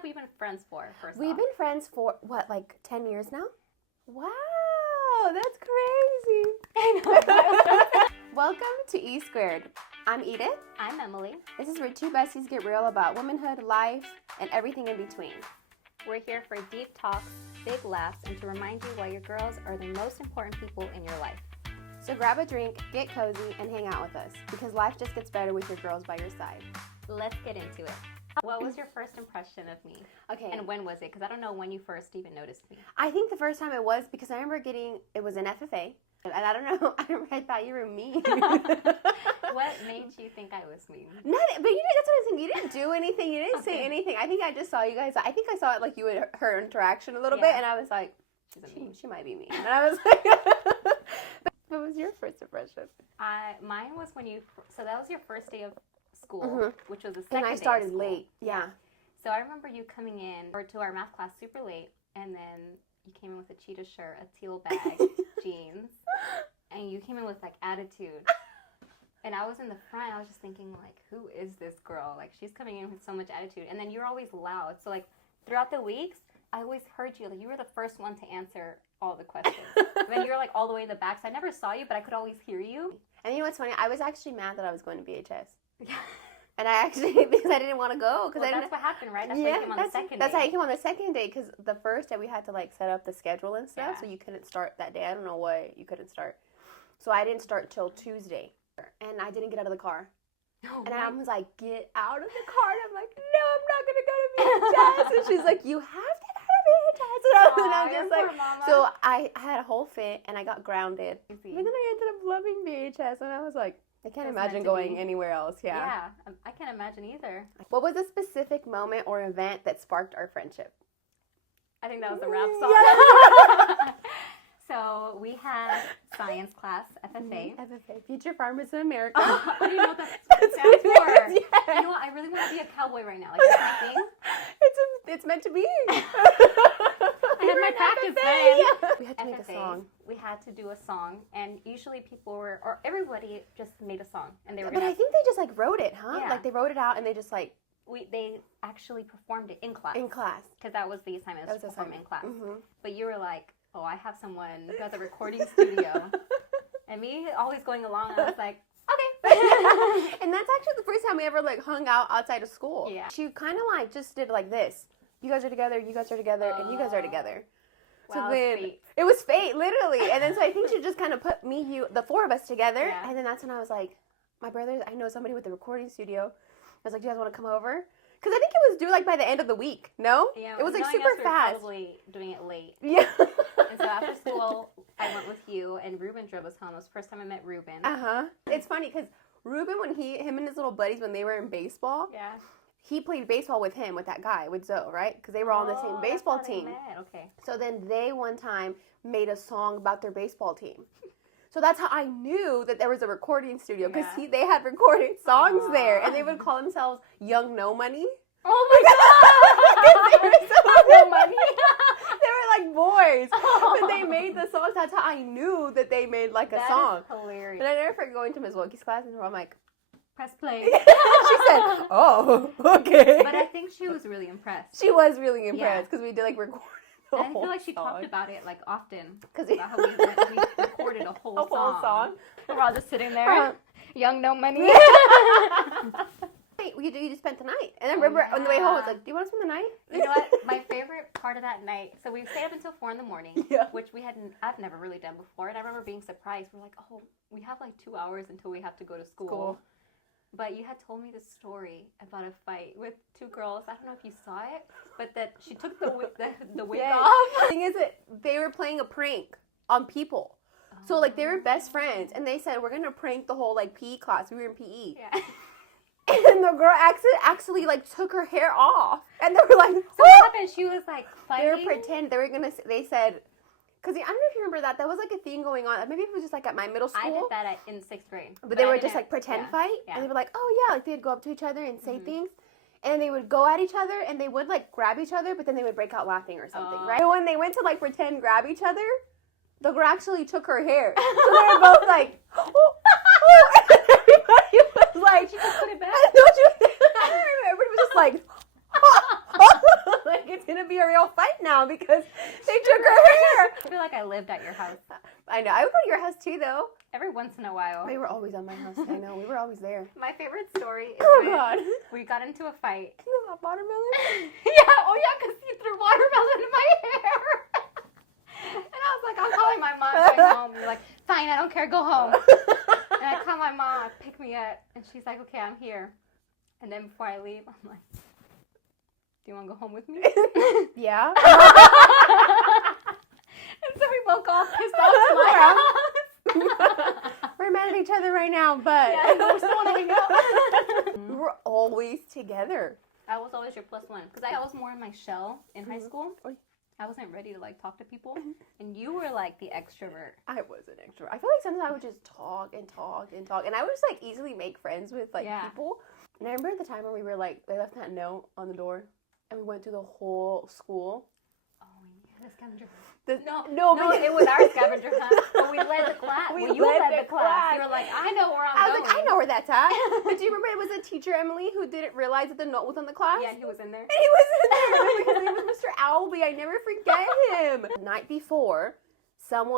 have we been friends for, first We've off? been friends for, what, like 10 years now? Wow, that's crazy. I know. Welcome to ESquared. I'm Edith. I'm Emily. This is where two besties get real about womanhood, life, and everything in between. We're here for deep talks, big laughs, and to remind you why your girls are the most important people in your life. So grab a drink, get cozy, and hang out with us, because life just gets better with your girls by your side. Let's get into it. What was your first impression of me? Okay. And when was it? Because I don't know when you first even noticed me. I think the first time it was because I remember it was an FFA, and I don't know, I thought you were mean. What made you think I was mean? Nothing, but that's what I'm saying. You didn't do anything. You didn't say anything. I think I just saw you guys. I think I saw it like you and her interaction a little bit, and I was like, she might be mean. And I was like, what was your first impression? Mine was so that was your first day of school, which was the second day And I of started school. late. Yeah. So I remember you coming in to our math class super late, and then you came in with a cheetah shirt, a teal bag, jeans, and you came in with like attitude. And I was in the front, I was just thinking, like, who is this girl? Like, she's coming in with so much attitude. And then you're always loud. So, like, throughout the weeks, I always heard you. Like, you were the first one to answer all the questions. Then you were, like, all the way in the back. So I never saw you, but I could always hear you. And you know what's funny? I was actually mad that I was going to BHS. Yeah. And I actually, because I didn't want to go. Well, that's what happened, right? That's why you came on the second day. That's how you came on the second day, because the first day we had to, like, set up the schedule and stuff, Yeah. so you couldn't start that day. I don't know why you couldn't start. So I didn't start till Tuesday. And I didn't get out of the car. Oh, and right. I was like, get out of the car. And I'm like, no, I'm not going to go to BHS. And she's like, you have to go to BHS. And I'm just like, mama. so I had a whole fit and I got grounded. Easy. And then I ended up loving BHS. And I was like, I can't It's imagine meant to going be. anywhere else. Yeah, I can't imagine either. What was a specific moment or event that sparked our friendship? I think that was the rap song. So we had science class, FFA. FFA, Future Farmers in America. I didn't know what that stands for. Yeah. You know what? I really want to be a cowboy right now. Like, that's my thing. It's meant to be. I had my practice then. Yeah. We had to make a FFA, song. we had to do a song, and usually everybody just made a song, and they were But I think they just like wrote it, huh? Yeah. Like they wrote it out and they just like they actually performed it in class. in class. Because that was the assignment, was to the perform in class. Mm-hmm. But you were like, oh, I have someone who has a recording studio. And me always going along, I was like, okay. And that's actually the first time we ever like hung out outside of school. Yeah. She kind of like just did like this. You guys are together, you guys are together, and you guys are together. Wow, So then sweet. it was fate, literally. And then so I think she just kind of put the four of us together. Yeah. And then that's when I was like, my brother, I know somebody with a recording studio. I was like, do you guys want to come over? Because I think it was due like by the end of the week. No? Yeah, It was like knowing super us, we were fast. probably doing it late. Yeah. And so after school, I went with you, and Ruben drove us home. It was the first time I met Ruben. Uh-huh. It's funny because Ruben, when him and his little buddies, when they were in baseball, Yeah. he played baseball with him, with that guy, with Zoe, right? Because they were all on the same baseball that's how they team. met. Okay. So then they one time made a song about their baseball team. So that's how I knew that there was a recording studio, because Yeah. they had recorded songs Aww. there, and they would call themselves Young No Money. Oh my God! They were so No money. They were like boys, but they made the songs. That's how I knew that they made like a song. That is hilarious. And I never forget going to Ms. Wilkie's class, and I'm like, Press play. she said, "Oh, okay." But I think she was really impressed. She was really impressed because we did like record the And I whole feel like she song. talked about it like often. 'Cause About how we recorded a whole song. We're all just sitting there. Young, no money. Wait, you just spent the night. And I remember on the way home, I was like, do you want to spend the night? You know what? My favorite part of that night, so we stayed up until 4 a.m, Yeah. which I've never really done before. And I remember being surprised. We're like, oh, we have like 2 hours until we have to go to school. But you had told me this story about a fight with two girls. I don't know if you saw it, but that she took the wig Yes. off. The thing is that they were playing a prank on people. So, like, they were best friends. And they said, we're going to prank the whole, like, PE class. We were in PE. Yeah. And the girl actually, like, took her hair off. And they were like, So what happened? She was like they were fighting. they said, because I don't know if you remember that was like a thing going on. Maybe it was just like at my middle school. I did that in 6th grade. But they I were didn't- just like pretend yeah, fight. yeah. And they were like, oh yeah, like they'd go up to each other and say things. And they would go at each other and they would like grab each other, but then they would break out laughing or something, Oh. right? So when they went to like pretend grab each other, the girl actually took her hair. So they were both like, oh, and everybody was like, She just put it back. I know she was, everybody was just like, gonna be a real fight now because they took her hair. I feel like I lived at your house. I know. I would go to your house too, though. Every once in a while. They were always on my house. I know. We were always there. My favorite story is Oh, when God. we got into a fight. Watermelon? Yeah, because you threw watermelon in my hair. And I was like, I'm calling my mom going home. You're like, fine, I don't care, go home. And I call my mom, pick me up, and she's like, okay, I'm here. And then before I leave, I'm like, do you want to go home with me? Yeah. And so we both got pissed off to my house. We're mad at each other right now, but Yeah, but we still want to hang out. we were always together. I was always your plus one because I was more in my shell in high school. Oy. I wasn't ready to like talk to people, and you were like the extrovert. I was an extrovert. I feel like sometimes I would just talk and talk and talk, and I would just like easily make friends with like people. And I remember the time when we were like, they left that note on the door, and we went through the whole school. Oh yeah, the scavenger hunt. No, It was our scavenger hunt. But we led the class. We You led led the the class. You were like, I know where I'm I was going. like, I know where that's at. But do you remember it was a teacher, Emily, who didn't realize that the note was on the class? Yeah, he was in there. And he was in there. His name was Mr. Owlby. I never forget him. The night before,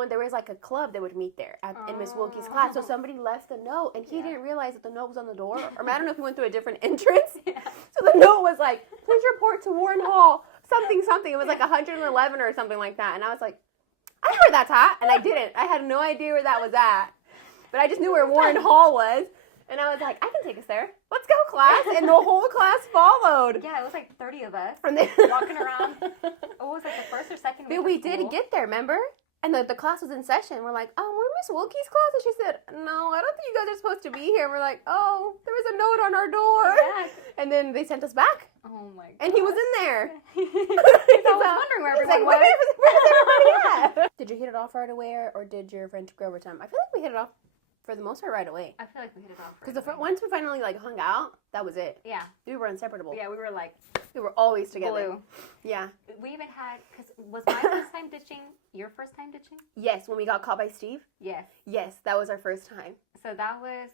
there was like a club that would meet there in Miss Wilkie's class. So somebody left a note, and he didn't realize that the note was on the door. Or I don't know if he went through a different entrance. Yeah. So the note was like, please report to Warren Hall. Something. It was like 111 or something like that. And I was like, I know where that's at. And I didn't. I had no idea where that was at. But I just knew where Warren Hall was. And I was like, I can take us there. Let's go, class. And the whole class followed. Yeah, it was like 30 of us And then walking around. It was like the first or second week But we of school. did get there, remember? And the class was in session. We're like, we're Miss Wilkie's class? And she said, no, I don't think you guys are supposed to be here. We're like, oh, there was a note on our door. Yeah. And then they sent us back. Oh my god. And he was in there. I was wondering where He's everyone like, was. where's everybody at? Did you hit it off right away, or did your friend go over time? I feel like we hit it off for the most part right away. I feel like we hit it off. Because once we finally like hung out, that was it. Yeah. We were inseparable. Yeah, we were like We were always together. glue. Yeah. We even had, because was my first time ditching your first time ditching? Yes, when we got caught by Steve. Yes. Yes, that was our first time. So that was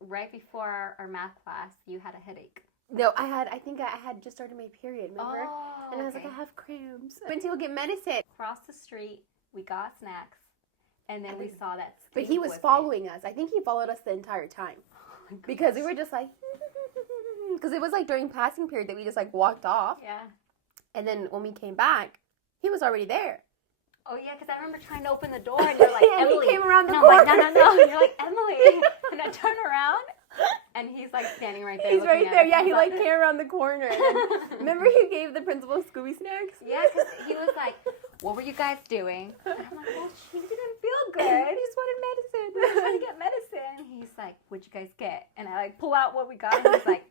right before our math class. You had a headache. No, I think I had just started my period, remember? Oh, And I was like, I have cramps. Went to go get medicine. Across the street, we got snacks, and then we saw that. But he was following us. I think he followed us the entire time. Because we were just like, because it was like during passing period that we just like walked off. Yeah. And then when we came back, he was already there. Oh yeah, because I remember trying to open the door, and you're like, And he Emily. came around the and I'm corner. like, no. And you're like, Emily. And I turn around, and he's like standing right there. He's looking right at there. us. Yeah, he He's like came around the corner. And then, remember he gave the principal Scooby snacks? Yeah, because he was like, what were you guys doing? And I'm like, well, she didn't feel good. He just wanted medicine. We were trying to get medicine. He's like, what'd you guys get? And I like pull out what we got, and he's like,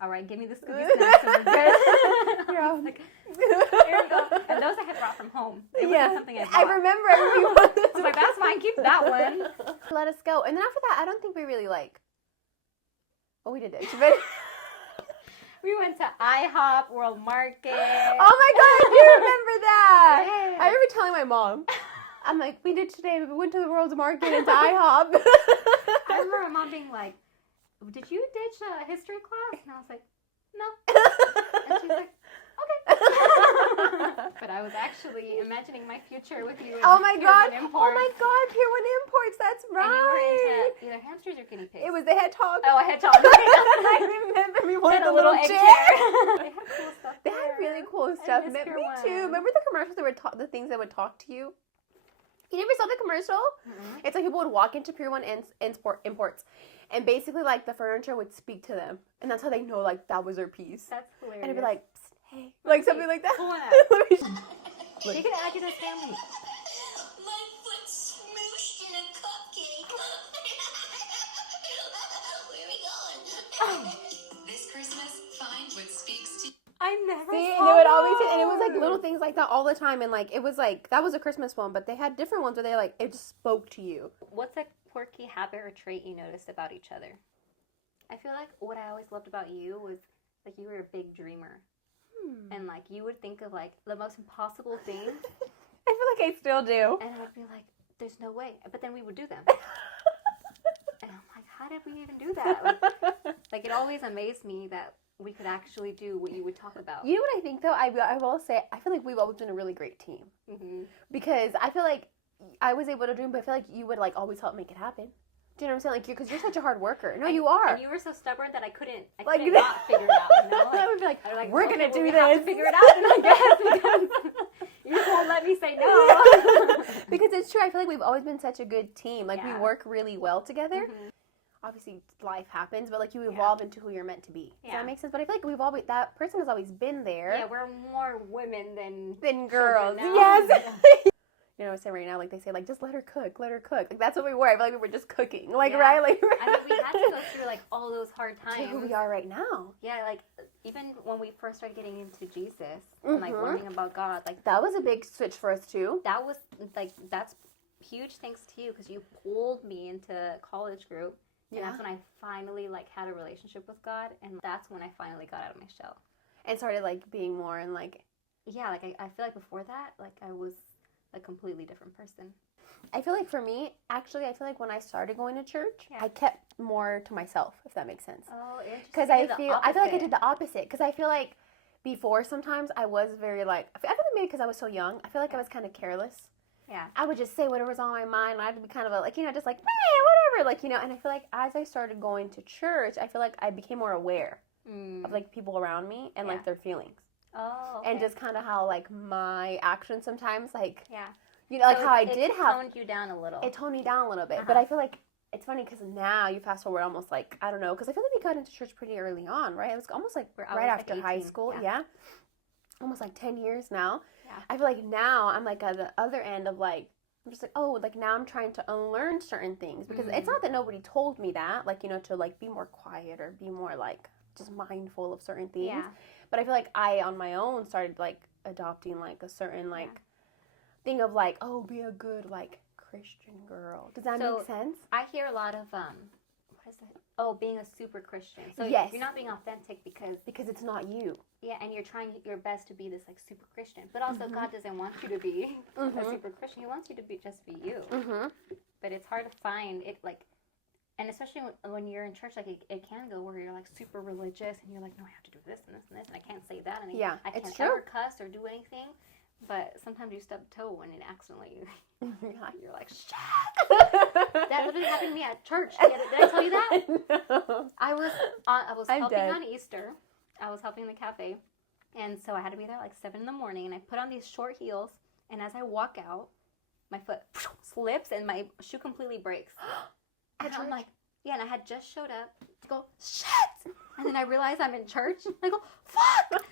all right, give me the Scooby snacks, and we're good. You're I was like, here you go. And those I had brought from home. It wasn't something I I bought. remember everything. I was like, that's fine, keep that one. Let us go. And then after that, I don't think we really like. Oh, we did it. But We went to IHOP, World Market. oh my god, I do remember that. Yeah. I remember telling my mom. I'm like, we did today. We went to the World's Market and to IHOP. I remember my mom being like, did you ditch a history class? And I was like, no. And she's like, okay. But I was actually imagining my future with you. Oh my god! Pier 1 Oh my Imports. god! Pier 1 Imports. That's And you were right. into either hamsters or guinea pigs. It was the hedgehog. Oh, a hedgehog. I remember we wanted And a little egg chair. They had cool stuff. They had there. really cool I stuff. miss Me Pier too. 1. Remember the commercials that were the things that would talk to you? You never saw the commercial? Mhm. It's like people would walk into Pier 1 Imports, and basically like the furniture would speak to them, and that's how they know like that was their piece. That's hilarious. And it'd be like, "Psst, hey," like something like that. Pull one out. Let me You can add you to this family. My foot smooshed in a cupcake. Where are we going? This Christmas, find what speaks to I never See, saw and they would always, and it was like those. little things like that all the time, and like it was like that was a Christmas one, but they had different ones where they like it just spoke to you. What's a quirky habit or trait you noticed about each other? I feel like what I always loved about you was like you were a big dreamer, and like you would think of like the most impossible things, I feel like I still do. and I would be like, "There's no way," but then we would do them, and I'm like, "How did we even do that?" Like it always amazed me that we could actually do what you would talk about. You know what I think though? I will say I feel like we've always been a really great team because I feel like I was able to dream, but I feel like you would like always help make it happen. Do you know what I'm saying? Like because you're such a hard worker. No, you are. And you were so stubborn that I couldn't not figure it out. You know? I would be like, we're okay, gonna do we this. Have to figure it out, and I guess because you just won't let me say no. Because it's true. I feel like we've always been such a good team. Like we Yeah. work really well together. Obviously, life happens, but like you evolve into who you're meant to be. Does that make sense? But I feel like we've always that person has always been there. Yeah, we're more women than girls. now. Yes. You know what I'm saying right now? Like they say, like just let her cook. Like that's what we were. I feel like we were just cooking. Like right, like. I mean, we had to go through like all those hard times. To who we are right now. Yeah, like even when we first started getting into Jesus and like learning about God, like that was a big switch for us too. That was like that's huge thanks to you because you pulled me into college group. And that's when I finally like had a relationship with God, and that's when I finally got out of my shell and started like being more and like like I feel like before that like I was a completely different person. I feel like for me, actually, I feel like when I started going to church, I kept more to myself, if that makes sense. Oh, interesting. Because I feel like I did the opposite. Because I feel like before sometimes I was very like I feel like maybe because I was so young, I feel like I was kind of careless. Yeah. I would just say whatever was on my mind. And I'd be kind of a, like, you know, just like, whatever. Like, you know, and I feel like as I started going to church, I feel like I became more aware of, like, people around me and, like, their feelings. Oh, okay. And just kind of how, like, my actions sometimes, like, yeah. You know, like so how I did have. It toned you down a little. It toned me down a little bit. But I feel like it's funny because now you fast forward almost like, I don't know, because I feel like we got into church pretty early on, right? It was almost like right after high school. Yeah. Almost like 10 years now. Yeah. I feel like now I'm like at the other end of like, I'm just like, oh, like now I'm trying to unlearn certain things because it's not that nobody told me that, like, you know, to like be more quiet or be more like just mindful of certain things. Yeah. But I feel like I, on my own, started like adopting like a certain like thing of like, oh, be a good like Christian girl. Does that make sense? I hear a lot of, what is it? Oh, being a super Christian. So yes. You're not being authentic because it's not you. Yeah, and you're trying your best to be this like super Christian, but also God doesn't want you to be a super Christian. He wants you to be just be you. But it's hard to find it, like, and especially when you're in church, like it can go where you're like super religious and you're like, no, I have to do this and this and this, and I can't say that, and I can't ever cuss or do anything. But sometimes you stub toe and it accidentally, you're like, shit. That literally happened to me at church. Did I tell you that? No. I was helping on Easter. I was helping the cafe. And so I had to be there like 7 in the morning. And I put on these short heels. And as I walk out, my foot slips and my shoe completely breaks. And I'm like, yeah, and I had just showed up to go, shit. And then I realize I'm in church. And I go, fuck.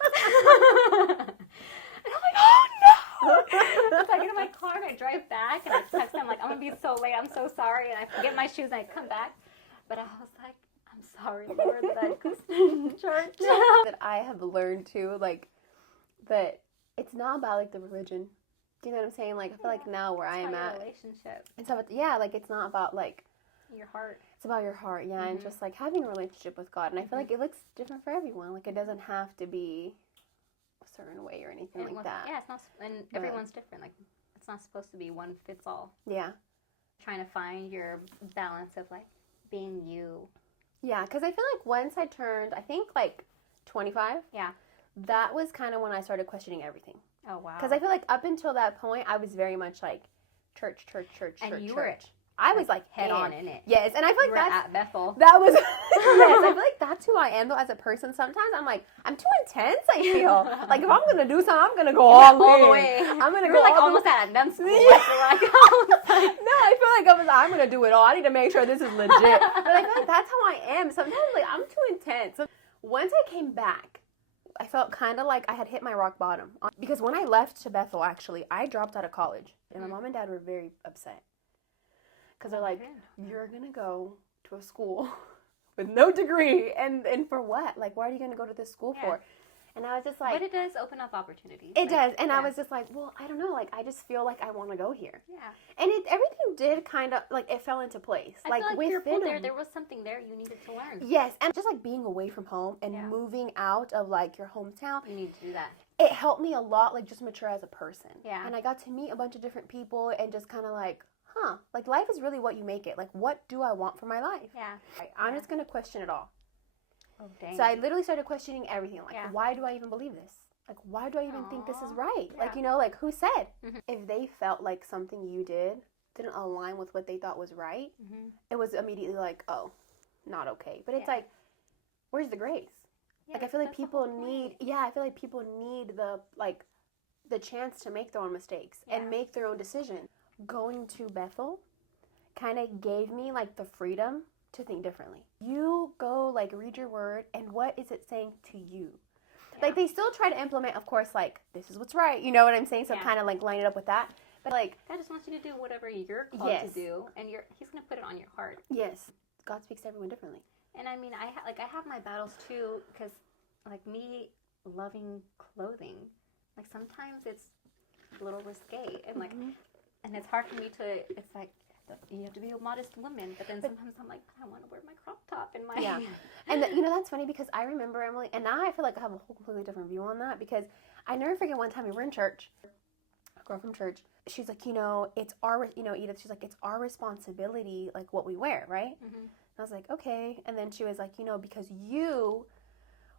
And I'm like, oh no! So I get in my car and I drive back and I text them like, I'm gonna be so late, I'm so sorry, and I forget my shoes and I come back. But I was like, I'm sorry, Lord, that I cussed in church. That I have learned too, like, that it's not about like the religion. Do you know what I'm saying? Like, I feel like now where I am at, relationship. It's about like it's not about like your heart. It's about your heart, and just like having a relationship with God. And I feel like it looks different for everyone. Like it doesn't have to be certain way or anything like that. Yeah, it's not, and everyone's different. Like, it's not supposed to be one fits all. Yeah. Trying to find your balance of, like, being you. Yeah, because I feel like once I turned, I think, like, 25. Yeah. That was kind of when I started questioning everything. Oh, wow. Because I feel like up until that point, I was very much, like, church. And you were I was like head on in it. Yes, and I feel like that's at Bethel. That was yes. I feel like that's who I am though as a person. Sometimes I'm like I'm too intense. I feel like if I'm gonna do something, I'm gonna go all the way. I'm gonna go like all almost at a nun school. No, I feel like I'm gonna do it all. I need to make sure this is legit. But I feel like that's how I am. Sometimes like I'm too intense. So once I came back, I felt kind of like I had hit my rock bottom because when I left to Bethel, actually, I dropped out of college, and my mom and dad were very upset. Because they're like, you're going to go to a school with no degree. And for what? Like, why are you going to go to this school for? And I was just like... But it does open up opportunities. It does. And I was just like, well, I don't know. Like, I just feel like I want to go here. Yeah. And everything did kind of, like, it fell into place. I feel like within there was something there you needed to learn. Yes. And just, like, being away from home and moving out of, like, your hometown. You need to do that. It helped me a lot, like, just mature as a person. Yeah. And I got to meet a bunch of different people and just kind of, like... like life is really what you make it. Like, what do I want for my life? Yeah. I'm just going to question it all. Oh, dang. So I literally started questioning everything. Like, Yeah. why do I even believe this? Like, why do I even think this is Aw. right? Yeah. Like, you know, like, who said? Mhm. If they felt like something you didn't align with what they thought was right, it was immediately like, oh, not okay. But it's Yeah. like, where's the grace? Yeah, Like, I feel like that's the people whole need, point. I feel like people need the chance to make their own mistakes Yeah. and make their own decisions. Going to Bethel kind of gave me, like, the freedom to think differently. You go, like, read your word, and what is it saying to you? Yeah. Like, they still try to implement, of course, like, this is what's right, you know what I'm saying? So Yeah. kind of, like, line it up with that. But, like, God just wants you to do whatever you're called Yes. to do, and He's gonna put it on your heart. yes, God speaks to everyone differently. And I mean, I have my battles too, because like me loving clothing, like sometimes it's a little risque, and like, and it's hard for me to. It's like you have to be a modest woman, but then sometimes I'm like, I want to wear my crop top and my Yeah. And, you know, that's funny because I remember, Emily, and now I feel like I have a whole completely different view on that because I never forget one time we were in church, a girl from church, she's like, you know, it's our, you know, Edith, she's like, it's our responsibility, like, what we wear, right? I was like, okay. And then she was like, you know, because you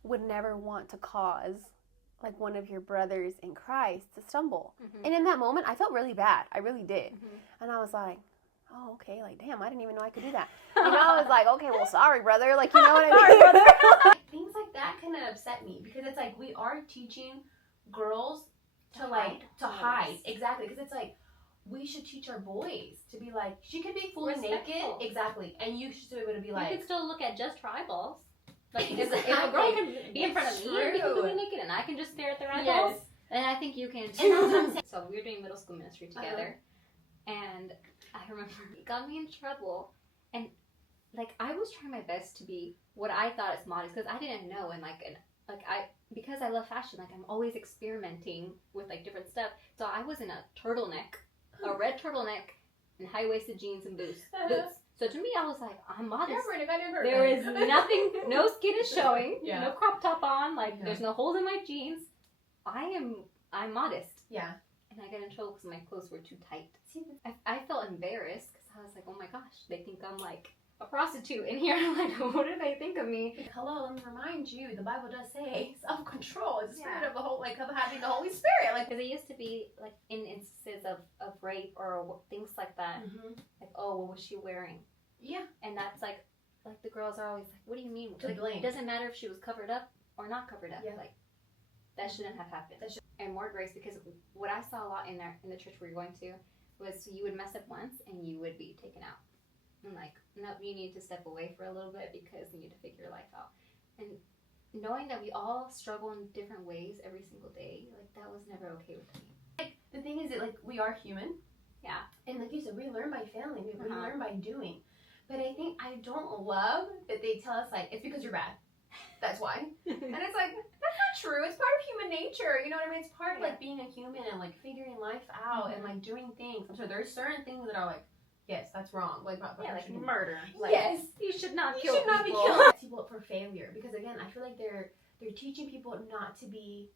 would never want to cause, like, one of your brothers in Christ to stumble. And in that moment, I felt really bad. I really did. And I was like, oh, okay, like, damn, I didn't even know I could do that. You know, I was like, okay, well, sorry, brother. Like, you know what I mean? Things like that kind of upset me because it's like we are teaching girls to hide. Exactly. Because it's like, we should teach our boys to be like, she could be fully naked. Respectful. Exactly. And you should be able to be You like, can still look at just her eyeballs. Like, if Exactly. a girl can be in front of me and be True. completely naked, and I can just stare at their eyeballs, Yes. and I think you can And that's what I'm too. saying. So we were doing middle school ministry together, and I remember it got me in trouble, and like I was trying my best to be what I thought is modest because I didn't know, and because I love fashion, like I'm always experimenting with like different stuff. So I was in a turtleneck, a red turtleneck, and high-waisted jeans and boots. So to me, I was like, I'm modest. There is nothing, no skin is showing, Yeah. no crop top on, like Yeah. there's no holes in my jeans. I'm modest. Yeah. And I got in trouble because my clothes were too tight. I felt embarrassed because I was like, oh my gosh, they think I'm like a prostitute in here. I'm like, what do they think of me? Hello, let me remind you, the Bible does say self-control is the spirit Yeah. of of having the Holy Spirit. Like, Because it used to be like in instances of rape or things like that. Like, oh, what was she wearing? yeah. And that's like the girls are always like, what do you mean? To Like, blame. it doesn't matter if she was covered up or not covered up. Yeah. Like, that shouldn't have happened. That should- And more grace, because what I saw a lot in the church we were going to was you would mess up once and you would be taken out. And like, no, you need to step away for a little bit because you need to figure your life out. And knowing that we all struggle in different ways every single day, like that was never okay with me. Like, the thing is that, like, we are human. Yeah. And like you said, we learn by failing. We Uh-huh. learn by doing. But I think I don't love that they tell us, like, it's because you're bad. That's why. And it's like, that's not true. It's part of human nature. You know what I mean? It's part of, like, being a human and, like, figuring life out and, like, doing things. I'm sure there's certain things that are, like, yes, that's wrong. Like, Yeah, like shouldn't- murder. Like, yes. You should not You kill should not be people. killing people for failure. Because, again, I feel like they're teaching people not to be,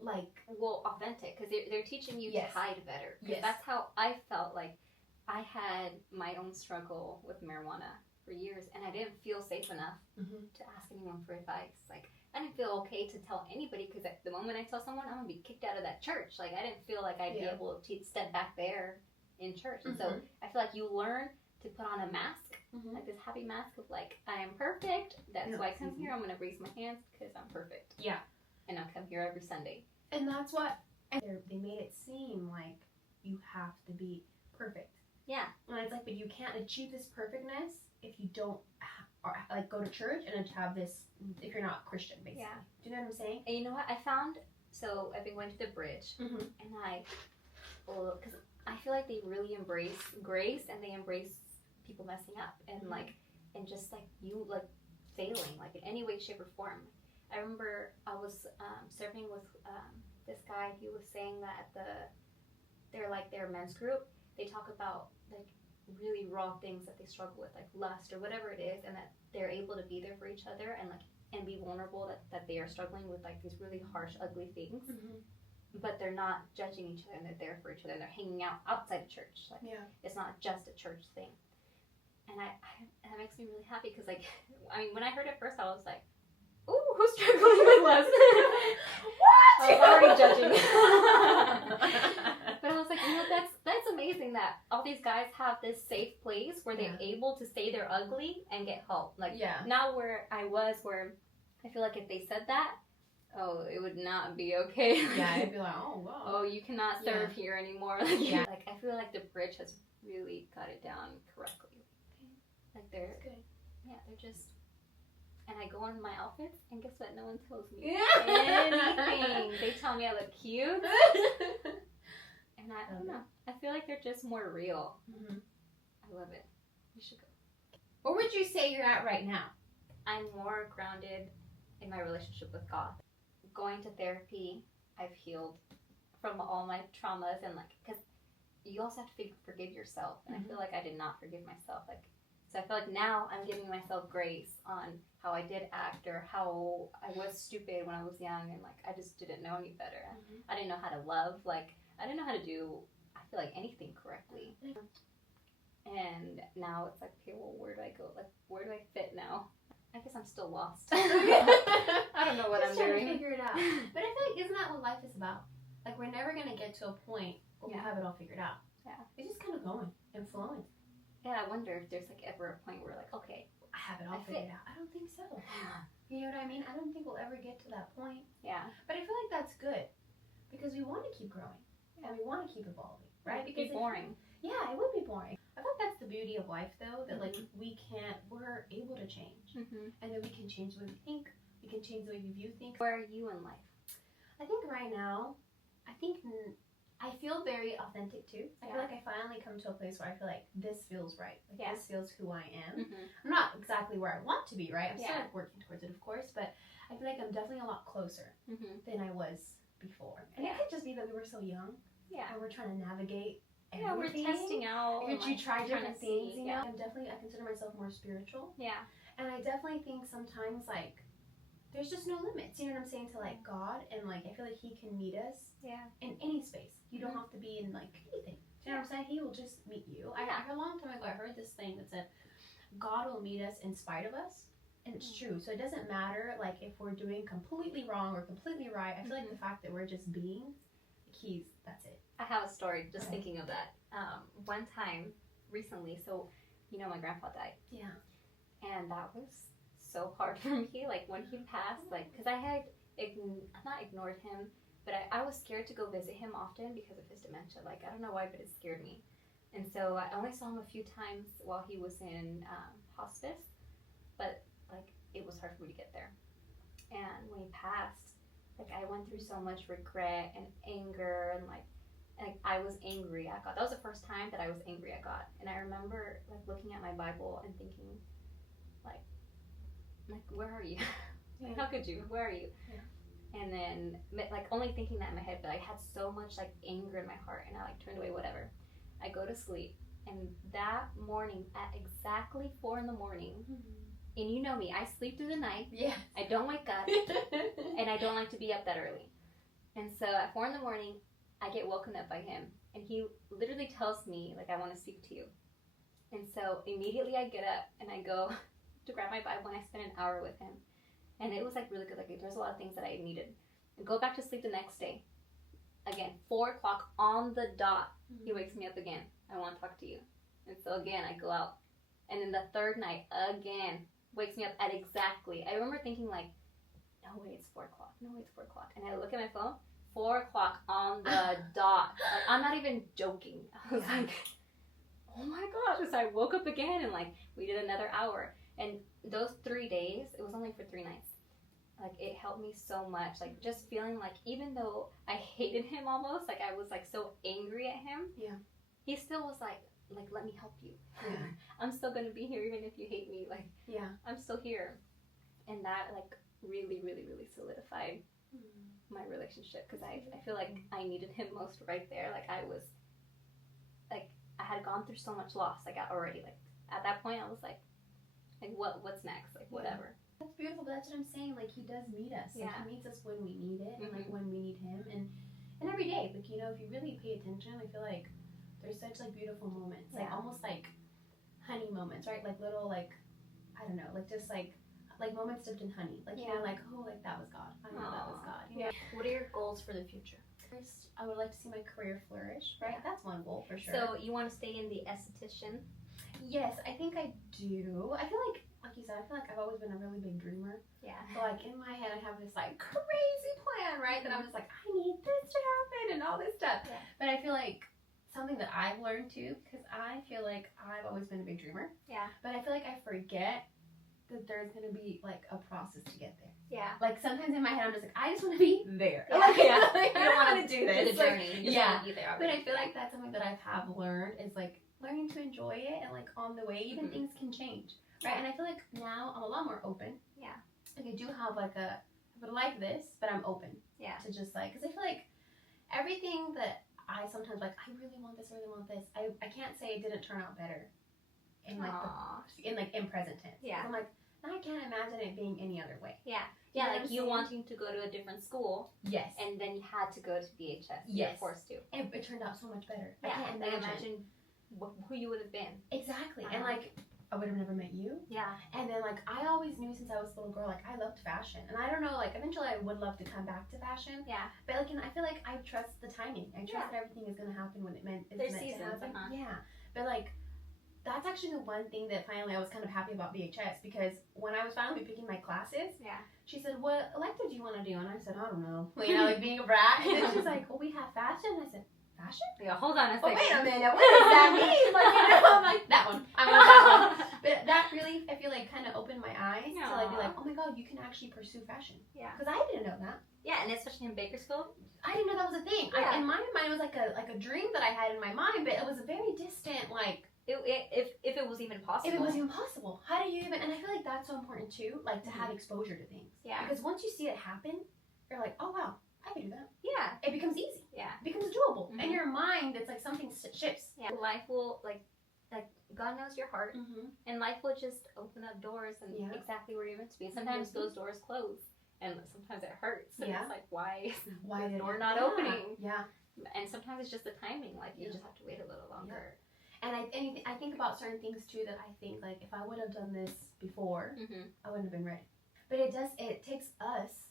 like, Well, authentic, because they're teaching you Yes. to hide better. 'Cause Yes. That's how I felt. Like, I had my own struggle with marijuana for years, and I didn't feel safe enough to ask anyone for advice. Like, I didn't feel okay to tell anybody, because at the moment I tell someone, I'm going to be kicked out of that church. Like, I didn't feel like I'd be Yeah. able to step back there in church. And so I feel like you learn to put on a mask, like this happy mask of, like, I am perfect. That's why I come here. I'm going to raise my hands because I'm perfect. Yeah. And I'll come here every Sunday. And that's what they made it seem like you have to be perfect. Yeah. And it's like, but you can't achieve this perfectness if you don't like go to church and have this if you're not Christian, basically. Yeah. Do you know what I'm saying? And you know what I found? So I've been going to the bridge, Mm-hmm. and because I feel like they really embrace grace, and they embrace people messing up, and like, and just like you like failing, like in any way, shape, or form. I remember I was serving with this guy. He was saying that their men's group, they talk about like really raw things that they struggle with, like lust or whatever it is, and that they're able to be there for each other and be vulnerable, that they are struggling with like these really harsh, ugly things, but they're not judging each other, and they're there for each other, and they're hanging out outside of church. Like, Yeah. it's not just a church thing. And that makes me really happy, because like, I mean, when I heard it first, I was like, who's struggling with less? What? I was already judging. But I was like, that's amazing that all these guys have this safe place where they're able to say they're ugly and get help. Like, now where I was, where I feel like if they said that, oh, it would not be okay. Yeah, I'd be like, oh, wow. Oh, you cannot serve here anymore. Like, I feel like the bridge has really got it down correctly. Like, they're just, and I go on my outfits, and guess what? No one tells me anything. They tell me I look cute, and I don't know. I feel like they're just more real. Mm-hmm. I love it. You should go. Where would you say you're at right now? I'm more grounded in my relationship with God. Going to therapy, I've healed from all my traumas, and like, because you also have to forgive yourself, and I feel like I did not forgive myself. Like, so I feel like now I'm giving myself grace on how I did act or how I was stupid when I was young, and like I just didn't know any better. I didn't know how to love. Like, I didn't know how to do, I feel like, anything correctly. And now it's like, okay, well, where do I go? Like, where do I fit now? I guess I'm still lost. I don't know what I'm trying doing. to figure it out. But I feel like, isn't that what life is about? Like, we're never going to get to a point where we have it all figured out. Yeah. It's just kind of going and flowing. Yeah, I wonder if there's like ever a point where like, okay, I have it all figured out. I don't think so. You know what I mean? I don't think we'll ever get to that point. Yeah. But I feel like that's good because we want to keep growing and we want to keep evolving, right? It'd be boring. Yeah, it would be boring. I feel like that's the beauty of life, though, that like we're able to change, and that we can change the way we think. We can change the way we view things. Where are you in life? I think right now, I feel very authentic too. I feel like I finally come to a place where I feel like this feels right. Like this feels who I am. I'm not exactly where I want to be, right? I'm still like, working towards it, of course, but I feel like I'm definitely a lot closer than I was before. And it could just be that we were so young. Yeah. And we're trying to navigate everything. Yeah, we're testing out. You try different things, you know? Yeah. I consider myself more spiritual. Yeah. And I definitely think sometimes, like, there's just no limits, you know what I'm saying, to, like, God. And, like, I feel like He can meet us in any space. You don't have to be in, like, anything. You know what I'm saying? He will just meet you. I heard a long time ago, I heard this thing that said, God will meet us in spite of us. And it's true. So it doesn't matter, like, if we're doing completely wrong or completely right. I feel like the fact that we're just being, that's it. I have a story just thinking of that. One time recently, so you know my grandpa died. Yeah. And that was so hard for me. Like when he passed, like because I had not ignored him, but I was scared to go visit him often because of his dementia. Like I don't know why, but it scared me. And so I only saw him a few times while he was in hospice, but like it was hard for me to get there. And when he passed, like I went through so much regret and anger and like I was angry at God. That was the first time that I was angry at God. And I remember like looking at my Bible and thinking like where are you? Like, how could you? Where are you? Yeah. And then like only thinking that in my head, but I had so much like anger in my heart and I like turned away, whatever. I go to sleep and that morning at exactly 4 a.m, and you know me, I sleep through the night. Yeah. I don't wake up and I don't like to be up that early. And so at 4 a.m, I get woken up by him, and he literally tells me, like, I want to speak to you. And so immediately I get up, and I go to grab my Bible, and I spend an hour with him. And it was, like, really good. Like, there's a lot of things that I needed. I go back to sleep the next day. Again, 4 o'clock on the dot, he wakes me up again. I want to talk to you. And so, again, I go out. And then the third night, again, wakes me up at exactly. I remember thinking, like, no way, it's 4 o'clock. No way, it's 4 o'clock. And I look at my phone. 4 o'clock on the dot. Like, I'm not even joking. I was like, oh my gosh. So I woke up again and like we did another hour. And those 3 days, it was only for 3 nights. Like it helped me so much. Like just feeling like even though I hated him almost, like I was like so angry at him. Yeah. He still was like let me help you. Yeah. I'm still gonna be here even if you hate me. Like I'm still here. And that like really, really, really solidified my relationship because I feel like I needed him most right there. Like I was like I had gone through so much loss like already. Like at that point I was like what's next? Like whatever. That's beautiful, but that's what I'm saying. Like he does meet us. Like he meets us when we need it and like when we need him and every day. Like you know, if you really pay attention, I feel like there's such like beautiful moments. Like almost like honey moments, right? Like little like I don't know, like just like like moments dipped in honey. Like, you know, like, oh, like that was God. I know that was God. You know? What are your goals for the future? First, I would like to see my career flourish, right? That's one goal for sure. So you want to stay in the esthetician? Yes, I think I do. I feel like you said, I feel like I've always been a really big dreamer. Yeah. So like in my head, I have this like crazy plan, right? That I'm just like, I need this to happen and all this stuff. Yeah. But I feel like something that I've learned too, because I feel like I've always been a big dreamer. Yeah. But I feel like I forget that there's gonna be like a process to get there. Yeah. Like sometimes in my head, I'm just like, I just want to be there. Yeah. Like, Yeah. like, You I don't want want to to do this. the journey. You just yeah. want to be there. But I feel like that's something that I have learned is like learning to enjoy it and like on the way, even things can change, right? And I feel like now I'm a lot more open. Yeah. Like I do have like I would like this, but I'm open. Yeah. To just like, because I feel like everything that I sometimes like, I really want this, I can't say it didn't turn out better in like Aw. in present tense. Yeah. I'm like, I can't imagine it being any other way. Yeah. You know Yeah, what like I'm you saying? wanting to go to a different school, Yes. and then you had to go to BHS. You were Yes. forced to. It turned out so much better. Yeah. I can't Like imagine. who you would have been. Exactly. And Uh-huh. like, I would have never met you. Yeah. And then like, I always knew since I was a little girl, like I loved fashion. And I don't know, like eventually I would love to come back to fashion. Yeah. But like, I feel like I trust the timing. I trust that everything is going to happen when it's There's meant to seasons, happen. uh-huh. Yeah. But like, that's actually the one thing that finally I was kind of happy about BHS, because when I was finally picking my classes, Yeah. she said, what elective do you want to do? And I said, I don't know. You know, like being a brat. And then she's like, well, we have fashion. I said, fashion? Yeah. Hold on a Oh, second. wait a minute. What does that mean? Like, you know, I'm like, that one. I want that one. But that really, I feel like, kind of opened my eyes to like be like, oh my God, you can actually pursue fashion. Yeah. Because I didn't know that. Yeah, and especially in Bakersfield. I didn't know that was a thing. Yeah. In my mind, it was like a dream that I had in my mind, but it was a very distant, like, If it was even possible. if it was even possible. How do you even, and I feel like that's so important too, like to have exposure to things. Yeah. Because once you see it happen, you're like, oh wow, I can do that. Yeah. It becomes easy. Yeah. It becomes doable. Mhm. In your mind, it's like something shifts. Yeah. Life will like God knows your heart, Mm-hmm. and life will just open up doors and Yeah. exactly where you're meant to be. Sometimes Mhm. those doors close, and sometimes it hurts. And Yeah. it's like, why? Why the did door it- not yeah. opening? Yeah. And sometimes it's just the timing. Like you Yeah. just have to wait a little longer. And I think about certain things too that I think like if I would have done this before, Mm-hmm. I wouldn't have been ready. But it takes us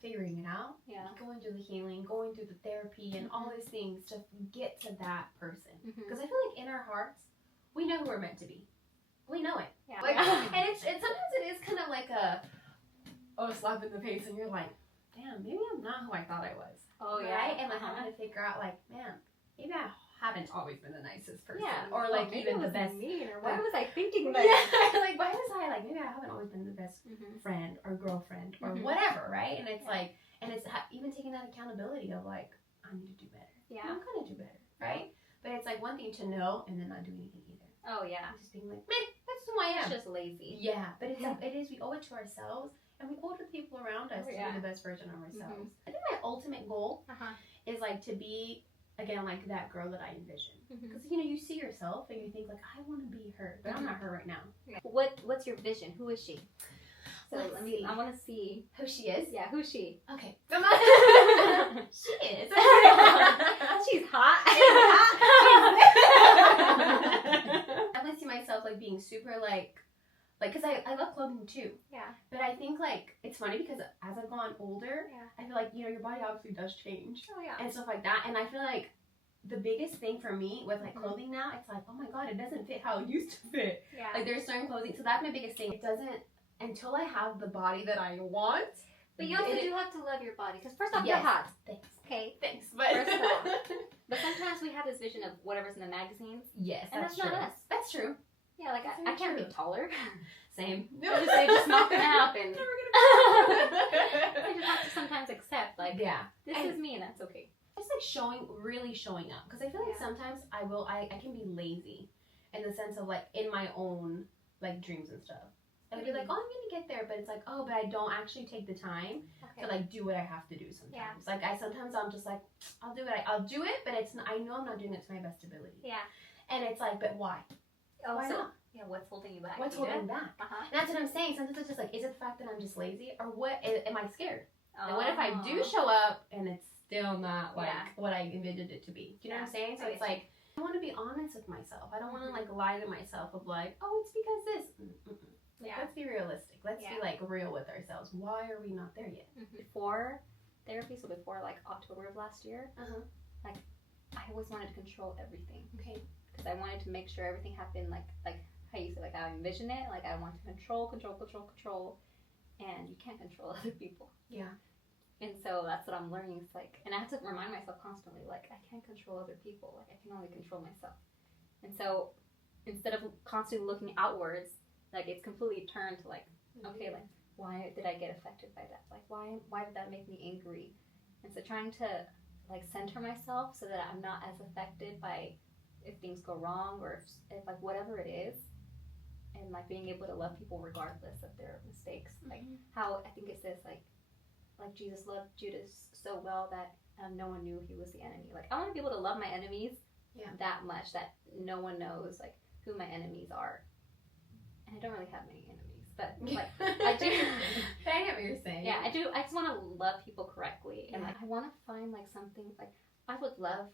figuring it out, Yeah. going through the healing, going through the therapy and all these things to get to that person. Mm-hmm. Because I feel like in our hearts, we know who we're meant to be. We know it. Yeah. Like, and it's sometimes it is kind of like a slap in the face, and you're like, damn, maybe I'm not who I thought I was. Oh yeah. Right? And like Uh-huh. having to figure out like, man, maybe I haven't always been the nicest person. Yeah. Or Oh, like maybe even it the was best. mean, or why was I thinking Yeah. that? Like why was I like maybe I haven't always been the best Mm-hmm. friend or girlfriend or Mhm. whatever, right? And it's Yeah. like, and it's even taking that accountability of like, I need to do better. Yeah. I'm gonna do better, right? But it's like one thing to know and then not do anything either. Oh yeah. Just being like, man, that's who I am. It's just lazy. Yeah, but it is. We owe it to ourselves, and we owe it to the people around us Yeah. to be the best version of ourselves. I think my ultimate goal Uh-huh. is like to be again like that girl that I envision. Mm-hmm. Because you see yourself and you think like I want to be her, but I'm not her right now. What's your vision? Who is she? So Let's see. I want to see. Who she is? Yeah, who's she? Okay. She is. She's hot. I want to see myself like being super like because I love clothing too. Yeah. But I think like it's funny because as I've gone older, Yeah. I feel like your body obviously does change Oh yeah. and stuff like that. And I feel like the biggest thing for me with like Mhm. clothing now, it's like, oh my god, it doesn't fit how it used to fit. Yeah. Like there's certain clothing, so that's my biggest thing. It doesn't until I have the body that I want. But you also it- do have to love your body, because first off, Yes. you're hot. Thanks. Okay. Thanks, but First of all. But sometimes we have this vision of whatever's in the magazines. yes, And that's that's true. not us. That's true. Yeah, like That's I very can't true. be taller. Same. It's just not gonna happen. Never I just have to sometimes accept, like, yeah. this And- is me, and that's okay. Just like really showing up, because I feel like Yeah. sometimes I can be lazy in the sense of like in my own like dreams and stuff. And I'd be like, oh, I'm gonna get there, but it's like, oh, but I don't actually take the time to like do what I have to do sometimes. Like sometimes I'm just like, I'll do it, but it's I know I'm not doing it to my best ability. Yeah. And it's like, but why? Oh, Why so not? yeah, what's holding you back? What's You holding know? me back? Uh-huh. And that's what I'm saying. Sometimes it's just like, is it the fact that I'm just lazy, or what? Am I scared? And what if I do Oh. show up and it's still not like Yeah. what I envisioned it to be? Do you know what I'm saying? So I it's get you. like I want to be honest with myself. I don't want to Mhm. like lie to myself of like, oh, it's because this. Mm-mm. Yeah. Let's be realistic. Let's be Yeah. like real with ourselves. Why are we not there yet? Before therapy, so before like October of last year, Uh-huh. I always wanted to control everything Okay. because I wanted to make sure everything happened like how you say, like I envision it. Like I want to control, and you can't control other people. Yeah. And so that's what I'm learning. It's like, and I have to remind myself constantly, like I can't control other people. Like I can only control myself. And so instead of constantly looking outwards, like it's completely turned to like, okay, like why did I get affected by that? Like why did that make me angry? And so trying to like center myself so that I'm not as affected by if things go wrong or if like whatever it is, and like being able to love people regardless of their mistakes. Like how I think it says like Jesus loved Judas so well that no one knew he was the enemy. Like I want to be able to love my enemies that much that no one knows like who my enemies are. And I don't really have many enemies, but like I do. But I get what you're saying. Yeah, I do. I just want to love people correctly, and like I want to find like something like I would love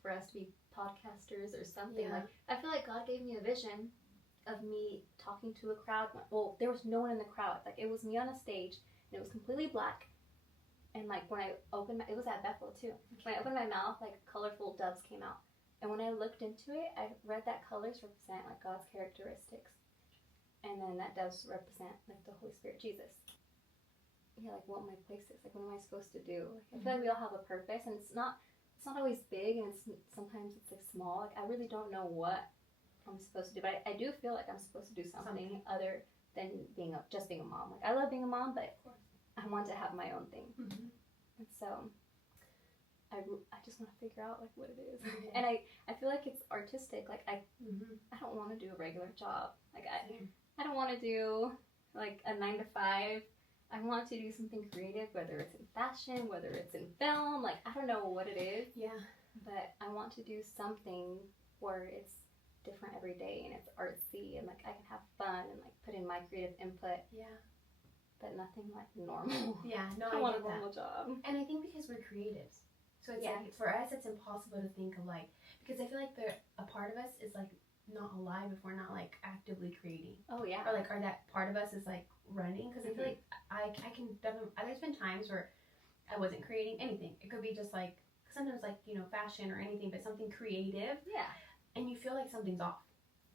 for us to be podcasters or something. Yeah. Like I feel like God gave me a vision of me talking to a crowd. Well, there was no one in the crowd. Like it was me on a stage, and it was completely black. And like when I opened it was at Bethel too. When I opened my mouth, like colorful doves came out. And when I looked into it, I read that colors represent like God's characteristics. And then that does represent like the Holy Spirit, Jesus. Yeah, like what my place is. Like what am I supposed to do? Like, I feel like we all have a purpose, and it's not always big, and sometimes it's like small. Like I really don't know what I'm supposed to do, but I do feel like I'm supposed to do something other than just being a mom. Like I love being a mom, but I want to have my own thing. And so I just want to figure out like what it is. And I feel like it's artistic. Like I don't want to do a regular job. Like I don't want to do like a 9 to 5. I want to do something creative, whether it's in fashion, whether it's in film. Like I don't know what it is. Yeah. But I want to do something where it's different every day and it's artsy and like I can have fun and like put in my creative input. Yeah. But nothing like normal. Yeah. No, I I want a get that. normal job. And I think because we're creatives, so it's like for us, it's impossible to think of like because I feel like a part of us is like not alive if we're not like actively creating. Oh yeah. Or like, or that part of us is like running because I feel like I can definitely. There's been times where I wasn't creating anything. It could be just like sometimes like fashion or anything, but something creative. Yeah. And you feel like something's off.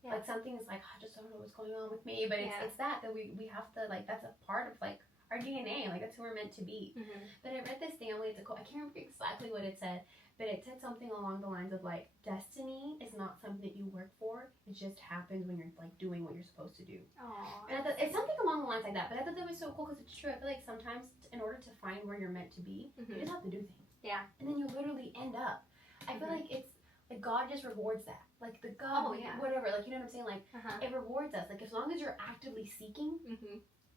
Yeah. Like something is like I just don't know what's going on with me, but it's that we have to like that's a part of like our DNA. Like that's who we're meant to be. But I read this thing. I can't remember exactly what it said, but it said something along the lines of like destiny is not something that you work for. It just happens when you're like doing what you're supposed to do. Aww. And I thought it's something along the lines like that. But I thought that was so cool because it's true. I feel like sometimes in order to find where you're meant to be, you just have to do things. Yeah. And then you literally end up. I feel like it's like God just rewards that. Like the God, whatever. Like you know what I'm saying? Like it rewards us. Like as long as you're actively seeking,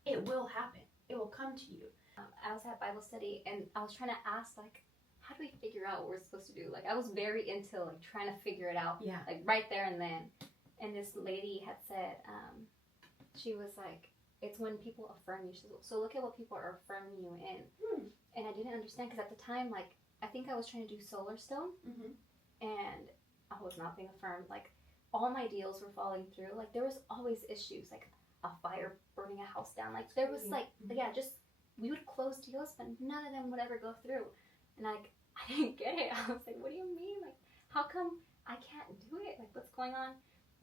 it will happen. It will come to you. I was at Bible study and I was trying to ask like, how do we figure out what we're supposed to do? Like I was very into like trying to figure it out. Yeah. Like right there and then. And this lady had said, she was like, it's when people affirm you. So look at what people are affirming you in. And I didn't understand because at the time, like I think I was trying to do solar stone, and I was not being affirmed. Like all my deals were falling through. Like there was always issues, like a fire burning a house down. Like there was like just we would close deals, but none of them would ever go through. And like I didn't get it. I was like, what do you mean? Like how come I can't do it? Like what's going on?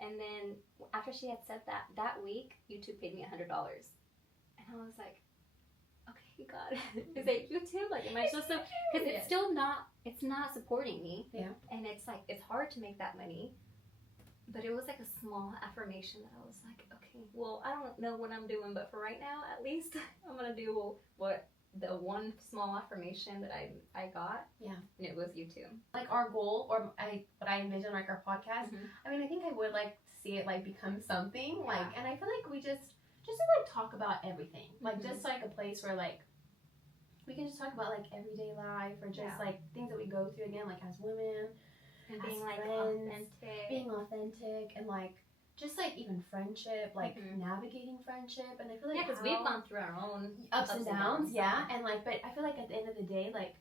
And then after she had said that week, YouTube paid me $100, and I was like, okay, God, is it YouTube? Like, am I supposed to? Because it's still not. It's not supporting me. Yeah. And it's like it's hard to make that money. But it was like a small affirmation that I was like, okay, well, I don't know what I'm doing, but for right now, at least I'm gonna do what the one small affirmation that I got. Yeah. And it was YouTube. Like our goal, or what I envision like our podcast. I mean, I think I would like to see it like become something like, and I feel like we just to like talk about everything, like just like a place where like we can just talk about like everyday life or just like things that we go through again, like as women. And being like friends, being authentic, and like just like even friendship, like navigating friendship. And I feel like because we've gone through our own ups and downs, and like, but I feel like at the end of the day, like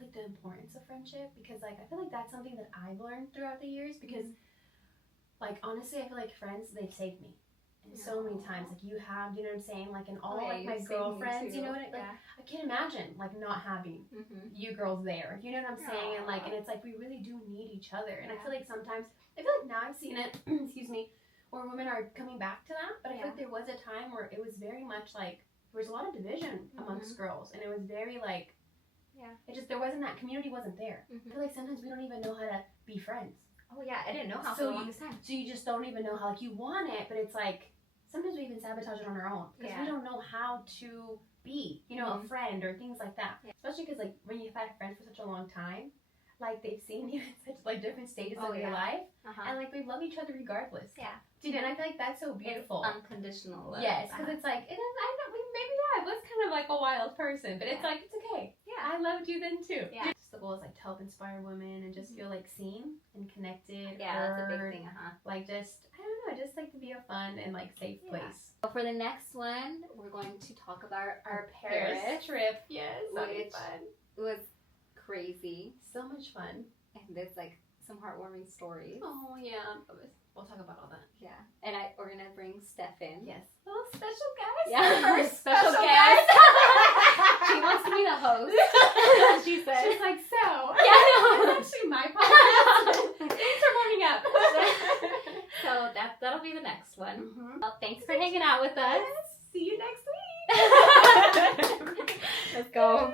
the importance of friendship, because like I feel like that's something that I've learned throughout the years. Because like honestly, I feel like friends, they've saved me. And so many times, like you have, you know what I'm saying? Like in all Oh, yeah, like my you've saved me girlfriends, you too. know what? Like I can't imagine like not having you girls there. You know what I'm saying? And like, and it's like we really do need each other. And I feel like sometimes, I feel like now I've seen it. Excuse me. Where women are coming back to that, but I feel like there was a time where it was very much like there was a lot of division amongst girls, and it was very like, it just there wasn't that community wasn't there. I feel like sometimes we don't even know how to be friends. Oh yeah, I didn't know how So for the longest time. So you just don't even know how, like you want it, but it's like sometimes we even sabotage it on our own because we don't know how to be, you know, a friend or things like that. Especially because like when you've had friends for such a long time, like they've seen you in such like different stages of your life, and like we love each other regardless. Yeah. Dude, and I feel like that's so beautiful. It's unconditional love. Yes, because it's like, it is, I know, maybe I was kind of like a wild person, but it's like, it's okay. Yeah. I loved you then too. Yeah. Just the goal is like to help inspire women and just feel like seen and connected. Yeah, that's a big heard. thing, Like just, I don't know, just like to be a fun and like safe place. So for the next one, we're going to talk about our Paris Paris. trip. Yes, that'd be Which- fun. It was crazy, So much fun. and there's like some heartwarming stories. Oh yeah, we'll talk about all that. Yeah, and we're gonna bring Stefan. Yes. Little special guest. Yeah, Our first special guest. She wants to be the host. She said. She's like, so. Yeah, no. It's actually my podcast. Thanks for warming up. So that'll be the next one. Mm-hmm. Well, thanks for hanging out with us. See you next week. Let's go.